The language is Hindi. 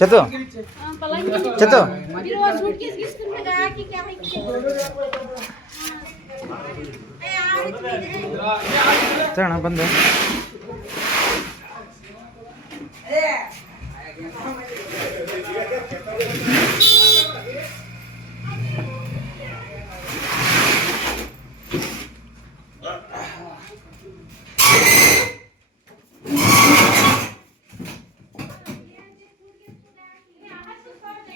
चतो चतो चढ़ना बंद है